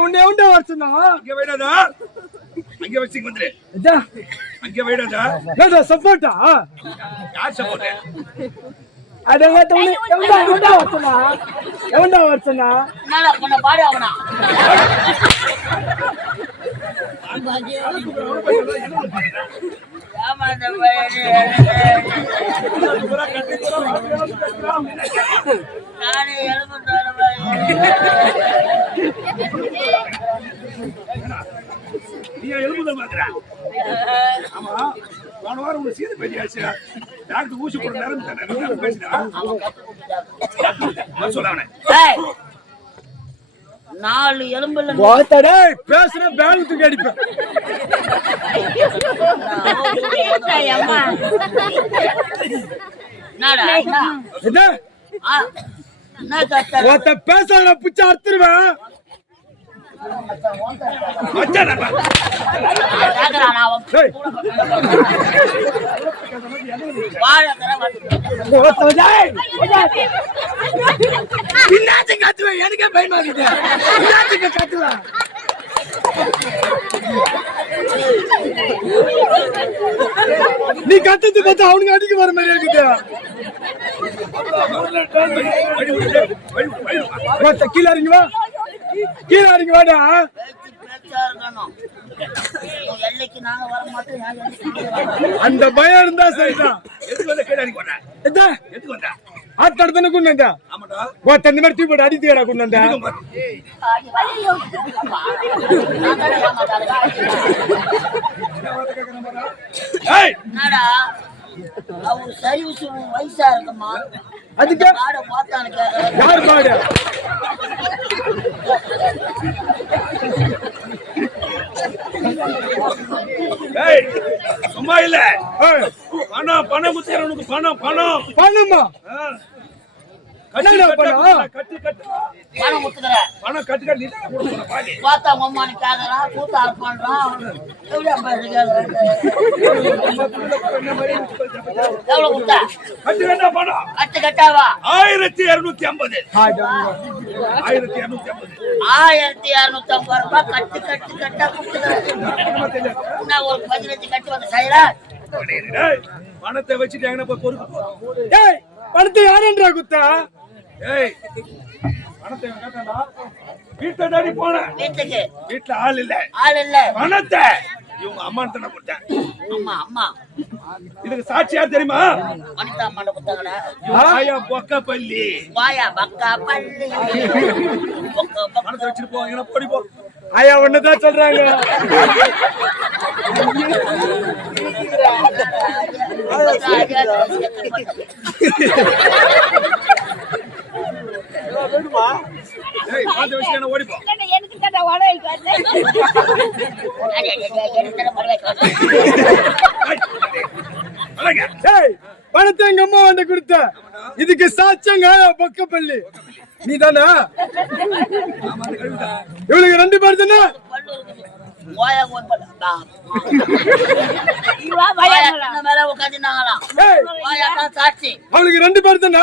உன்னை எவன்டா வர சொன்னா அங்கே வைடாதா அங்கே வச்சு வந்துரு. இதா அங்கே வைடாதா ஏதோ சப்போட்டா? யார் சப்போர்ட் அட வந்து உன்னை எவன்டா எவன்டா வர சொன்னா? எவன்டா வர சொன்னா? என்னடா பண்ண பாடு அவனா. ஆமா இந்த பையன். நானே எழுபத்தாறு நீ எலும்புதல் பாக்குற ஆமா போன வாரம் உங்க சீது பேசியாச்சு டாக்டர் ஊசி போட நேரம் தானே பேசினா சொல்ல அவனை. ஏய், நாலு எலும்புல வாத்தடே பேசுன பேங்க் தூக்கி அடிப்பேன். என்னடா? என்ன? ஒருத்த பிச்சை அறுத்துருவேன் கேக்குறான் நான் பின்னாச்சும் கத்துவேன். எனக்கே பயமா இருக்குது. கத்துவேன். நீ கத்துறது பார்த்தா அவனுக்கு அடிக்க வர மாதிரி இருக்குது. கீழே இறங்கி வா. கீழே இறங்கி வாடா. அந்த பயம் இருந்தா சரிதான். எதுக்கு வந்த? ஒருத்த இந்த மாதிரி தூக்கி போட்டு அடித்துக்கடா கொண்டு வந்தா அவங்க சரி வயசா இருக்குமா? அதுக்கு? பார்த்தான்னு கேக்குறேன். யார் பாடு ஏய் சும்மா இல்ல. பணம் பணம் குத்துறவனுக்கு பணம் பணம். பணம்? கட்டு, கட்டு கட்டு பணம் குத்துக்கிற பணம் கட்டு கட்டு. பார்த்தா அம்மா கேக்குறான் கூத்தாறு பண்றான்? எவ்வளவு கொடுத்த? கட்டு வேண்டாம் பணம். கட்டு கட்டாவா? ஆயிரத்தி இருநூத்தி ஐம்பது. ஆயிரத்தி இருநூத்தி ஐம்பது. ஆயிரத்தி இருநூத்தி ஐம்பது ரூபாய் கட்டு கட்டு கட்டா கொடுத்துக்கிறேன் ஒரு பதினஞ்சு கட்டு வந்து செய்யறா. பணத்தை வச்சுட்டு எங்கன போய் பொறுப்பு பணத்தை யாருன்றா குத்தா? ஏய் பணத்தை இவன் கேட்டான்டா. வீட்டை தேடி போனேன் வீட்டுக்கு. வீட்டுல ஆள் இல்ல. ஆள் இல்ல. பணத்தை. இவங்க அம்மா தானே கொடுத்தேன். அம்மா அம்மா. இதுக்கு சாட்சி யார் தெரியுமா ஆயா பொக்க பள்ளி. வாயா பக்கா பள்ளி. பணத்தை வச்சுட்டு போ எங்கன போடி போ. ஐயா ஒண்ணுதான் சொல்றாங்க. ஏய் பணத்தை வச்சுட்டு எங்கன ஓடி போ எனக்கு தானே உடவை காட்டு ஏய், வணங்க. ஏய் பணத்தை எங்க அம்மா வந்து கொடுத்த? இதுக்கு சாட்சியங்க பக்கப்பள்ளி. நீ தானே இவளுக்கு ரெண்டு பேர் தானே? அவளுக்கு ரெண்டு பேர் தானே?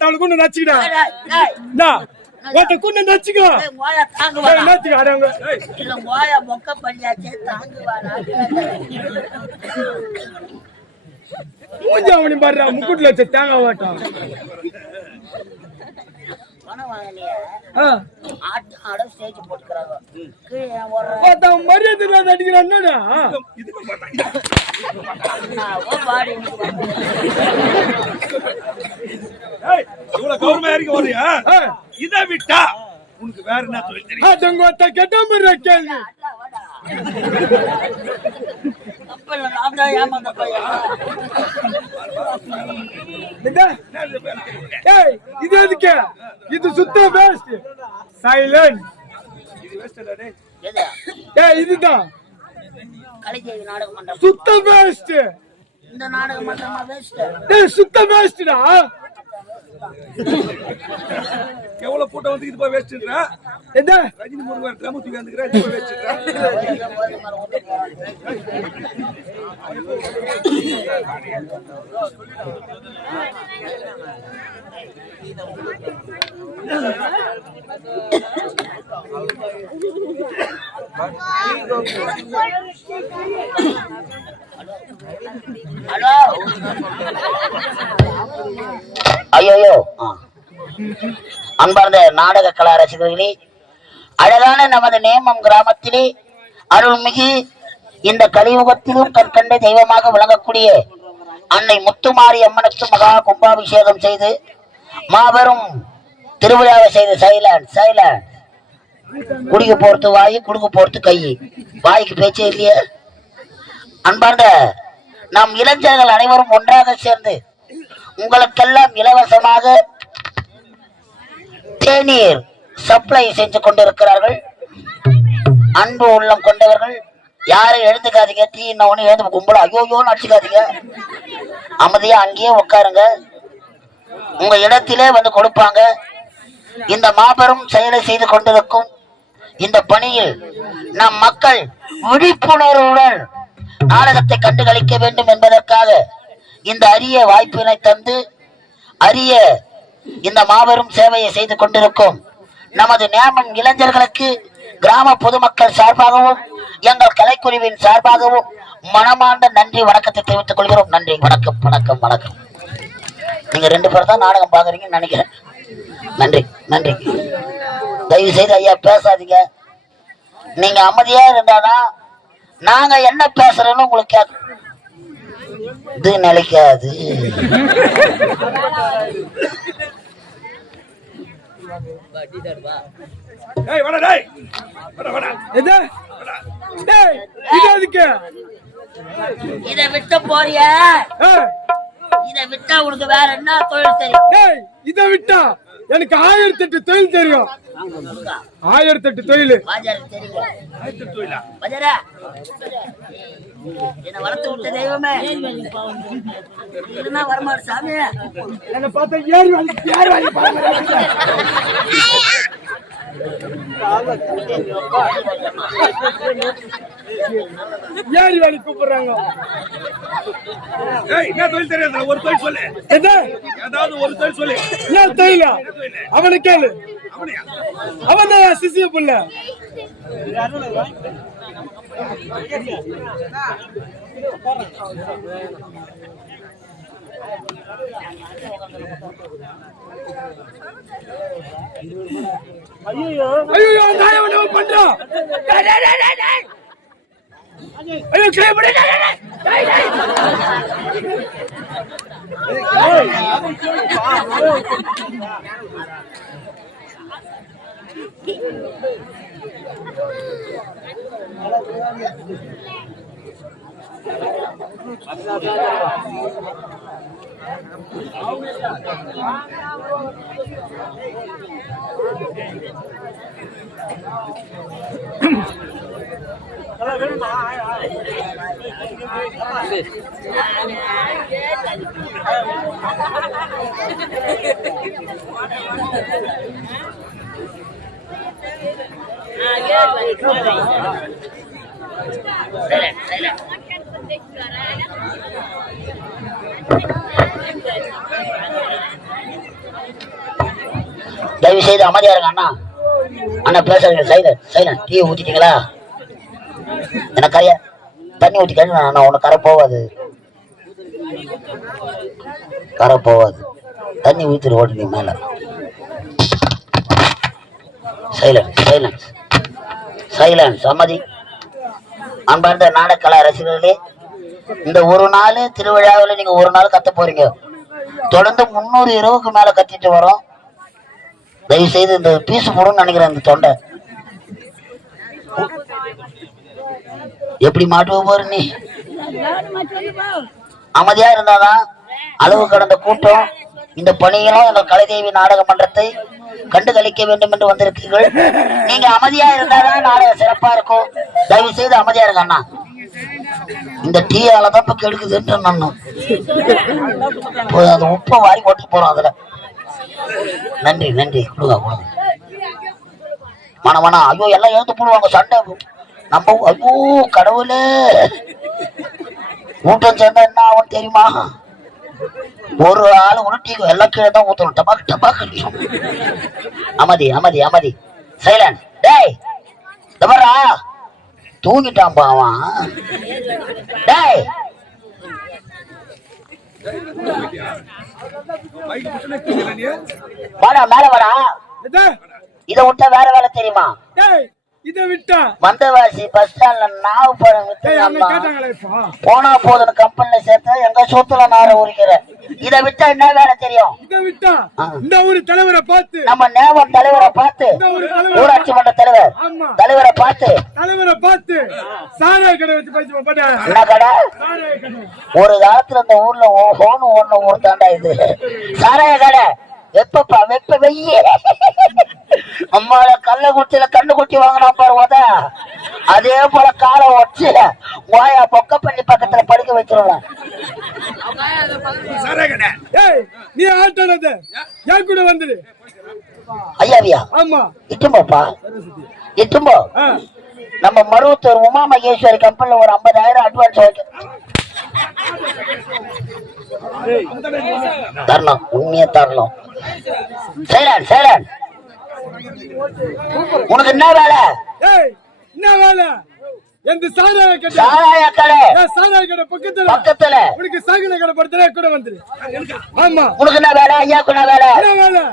அவளுக்கு ஒண்ணு நச்சுக்கிடா ஏய், ஏய், ஏய், என்ன ஒருத்த கொண்டு நச்சுக்கோ ஏய், மோயா தாங்குவாடா. நச்சுக்க அடங்க ஏய், இல்ல மோயா மொக்க பண்ணியாச்சே தாங்குவாடா மூஞ்சி அவனி பாடுறா முக்குட்டுல வச்ச தேங்காய் வாட்டம். பணம் வாங்கலையே ஆ. ஆட்டு ஆட ஸ்டேஜ் போட்டுக்கிறாங்க. கீழே மரியாதை இல்லாத அடிக்கிறான். என்னடா? நான் பாடி. ஏய் இவ்வளவு கௌரவமா. இதை விட்டா உனக்கு வேற என்ன தொழில் தெரியும்? அதங்க ஒருத்த கெட்ட முறை கேள்வி கப்பல்ல நான் தான் ஏமாந்த பையன். இதா? எதுக்கு? இது சுத்த வேஸ்ட் சைலண்ட் இல்ல ஏய் இதுதான். சுத்த வேஸ்ட் இந்த நாடக மன்றமா வேஸ்ட் டேய் சுத்த வேஸ்ட்டா எவ்வளவு கூட்டம் வந்து இது போய் வேஸ்ட்ன்றா என்ன? ரஜினி முருகன் ட்ரம் தூக்கி வந்துக்கிறா இது போய் வேஸ்ட்ன்றா ஹலோ. ஐயோ அன்பார்ந்த நாடக கலா ரசிகர்களே அழகான நமது நேமம் கிராமத்திலே அருள்மிகு இந்த கலியுகத்திலும் கற்கண்ட தெய்வமாக விளங்கக்கூடிய அன்னை முத்துமாரி அம்மனுக்கு மகா கும்பாபிஷேகம் செய்து மாபெரும் திருவிழாவை செய்து சைலண்ட் சைலண்ட் குடிக்க போறது வாய் குடுக்க போறது கை. வாய்க்கு பேச்சே இல்லையே. அன்பார்ந்த நாம் இளைஞர்கள் அனைவரும் ஒன்றாக சேர்ந்து உங்களுக்கெல்லாம் இலவசமாக தேநீர் சப்ளை செஞ்சு கொண்டிருக்கிறார்கள். அன்பு உள்ளம் கொண்டவர்கள் யாரும் எழுந்துக்காதீங்க. டீ இன்னொன்னு எழுந்து கும்பல. ஐயோயோன்னு அடிச்சுக்காதீங்க. அமைதியா அங்கேயே உட்காருங்க. உங்க இடத்திலே வந்து கொடுப்பாங்க. இந்த மாபெரும் செயலை செய்து கொண்டிருக்கும் இந்த பணியில் நம் மக்கள் விழிப்புணர்வுடன் நாடகத்தை கண்டுகளிக்க வேண்டும் என்பதற்காக இந்த அரிய வாய்ப்பினை தந்து அரிய இந்த மாபெரும் சேவையை செய்து கொண்டிருக்கும் நமது நேமன் இளைஞர்களுக்கு கிராம பொதுமக்கள் சார்பாகவும் எங்கள் கலைக்குழுவின் சார்பாகவும் மனமார்ந்த நன்றி வணக்கத்தை தெரிவித்துக் கொள்கிறோம். நன்றி வணக்கம் வணக்கம் வணக்கம். நீங்க ரெண்டு பேரும் தான் நாடகம் பாக்குறீங்கன்னு நினைக்கிறேன். நன்றி நன்றி. தயவு செய்து ஐயா பேசாதீங்க. நீங்க அமைதியா இருந்தாதான் நாங்க என்ன பேசுறோம்னு உங்களுக்கு கேட்கும் இது நிலைக்காது. ஏய் வாடா டேய். வாடா வாடா. என்ன டேய் இது விட்டு போறிய? இத விட்டா உனக்கு வேற என்ன தொழில் தெரியும்? டேய் இதை விட்டா? எனக்கு ஆயிரத்தி எட்டு தொழில் தெரியும். ஆயிரத்தி எட்டு தொழில். என்ன வளர்த்து விட்ட தெய்வமே. வரமாடு சாமி. என்ன பார்த்தா ஏறி வாங்கி ஏறி வாங்கி பாருங்க. ஏறி வாங்கி கூப்பிடுறாங்க? என்ன தொழில் தெரியாது ஒரு தொழில் சொல்லு. என்ன? ஏதாவது ஒரு தொழில் சொல்லு. ஏன் தொழிலா? அவனை கேளு. அவன் தான் சிசிய புள்ள. ஐயோ டேய், டேய், டேய், டேய். ஐயோ கிளை பண்ணி டேய், டேய், டேய். டேய், டேய். சைலண்ட் சைலண்ட் தயவு செய்து அமைதியா இருங்க அண்ணா. அண்ணா பேசுறீங்க சைலண்ட் சைலண்ட் டீ ஊத்திட்டீங்களா? எனக்கு கரைய. தண்ணி ஊத்தி கழிவு அண்ணா. உனக்கு கரை போகாது. கரை போகாது. தண்ணி ஊத்திட்டு ஓட்டு நீ மேல. சைலன்ஸ் சைலன்ஸ் சைலன்ஸ் சம்மதி அன்பார்ந்த நாடகலா ரசிகர்களே இந்த ஒரு நாள் திருவிழாவில் நீங்க ஒரு நாள் கத்த போறீங்க. தொடர்ந்து முந்நூறு இரவுக்கு மேல கத்திட்டு வரோம். தயவு செய்து இந்த பீஸ் போடுன்னு நினைக்கிறேன் இந்த தொண்டை. எப்படி மாட்டுவ போற நீ? அமைதியா இருந்தாதான் அளவு கடந்த கூட்டம் இந்த பணிகளும் எங்கள் கலைதேவி நாடக மன்றத்தை கண்டு கழிக்க வேண்டும் என்று வந்திருக்கீர்கள். நீங்க அமைதியா இருந்தாதான் நாடகம் சிறப்பா இருக்கும். தயவு செய்து அமைதியா இருங்க அண்ணா. இந்த டீ தான் இப்ப கெடுக்குதுன்னு நான் போய் உப்பை வாரி போட்டு போறோம் அதுல. நன்றி நன்றி. கொடுங்க கொடுங்க. மனமனா ஐயோ எல்லாம் எழுந்து போடுவாங்க சண்டை. நம்ம ஐயோ கடவுளே. கூட்டம் சேர்ந்தா என்ன ஆகும் தெரியுமா? ஒரு ஆள் உருட்டி எல்லாம் கீழே தான் ஊத்தணும். டபாக் டபாக் அமைதி அமதி அமைதி. சைலன் டேய் தவறா தூங்கிட்டான் பாவான் டேய். வாடா மேல வாடா. இதை விட்டா வேற வேலை தெரியுமா? இதை விட்டா? வந்தவாசி பஸ் ஸ்டாண்ட்ல நாவு பழம் வித்து போனா போதுன்னு கம்பெனில சேர்த்து எங்க சொத்துல நார உரிக்கிற இதை விட்டா என்ன வேலை தெரியும்? இதை விட்டா? ஆ. இந்த ஊரு தலைவரை பார்த்து. நம்ம நேவம் தலைவரை பார்த்து. ஊராட்சி மன்ற தலைவர். தலைவரை பார்த்து. தலைவரை பார்த்து. சாராய கடை வச்சு பேசி என்ன கடை? ஒரு காலத்துல இந்த ஊர்ல ஹோனு ஒண்ணு ஊர் தாண்டா இது. சாராய கடை. வெப்பப்பா வெப்ப வெய்ய? அம்மால கல்ல குட்டியில கண்ணு குட்டி வாங்கினா பாரு உத. அதே போல காலை வச்சு வாயா பொக்க பண்ணி பக்கத்துல படுக்க வச்சிருவேன் நீ ஆட்டானது என் கூட ஐயாவியா? ஆமா. இட்டும்போப்பா. இட்டும்போ. நம்ம மருவத்தூர் உமா மகேஸ்வரி கம்பெனில ஒரு ஐம்பதாயிரம் அட்வான்ஸ் வைக்க தரணும். உண்மையா தரணும். சைலன் சைலன் உனக்கு என்ன வேலை? என்ன வேலை? எந்த சாராய கடை? சாராய கடை. சாராய கடை பக்கத்துல. பக்கத்துல. உனக்கு சாகன கடை கூட வந்துடு ஆமா. உனக்கு என்ன வேலை? ஐயாக்கு என்ன வேலை? என்ன வேலை?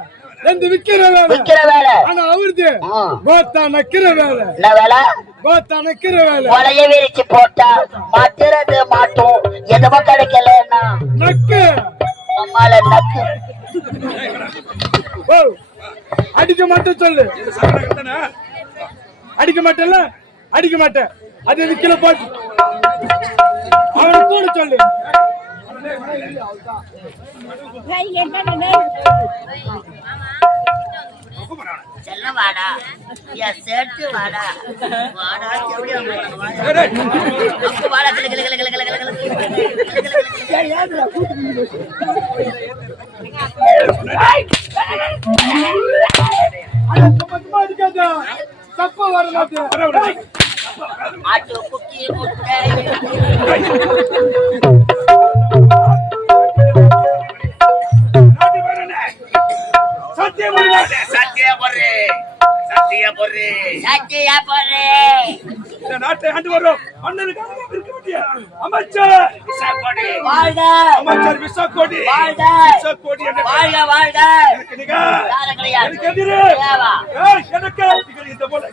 எந்த விக்கிற வேலை? விக்கிற வேலை. ஆனா அவருது. கோத்தா நக்கிற வேலை. என்ன வேலை? கோத்தா நக்கிற வேலை. வலைய விரிச்சு போட்டா மாட்டுறது மாட்டும். எதுவும் கிடைக்கலன்னா. நக்கு. நம்மால நக்கு ஓ அடிக்க மாட்டேன் சொல்லு அடிக்க மாட்டேன்ல அடிக்க மாட்டேன் அது இது கீழே போட்டு அவனை கூட சொல்லு செல்லவாடா சேர்த்து வாடா வாடா தப்பா வர மாட்டேன் சத்தியா போறே சத்தியா போறே இந்த நாட்டை ஆண்டு வர்றோம் அண்ணனுக்கு மத்திய அமைச்சர்! வாழ்க! அமைச்சர் விசக்கோடி. வாழ்க! விசக்கோடி வாழ்க வாழ்க! எனக்கு நிகா எதிரே. எனக்கு. இந்த போல.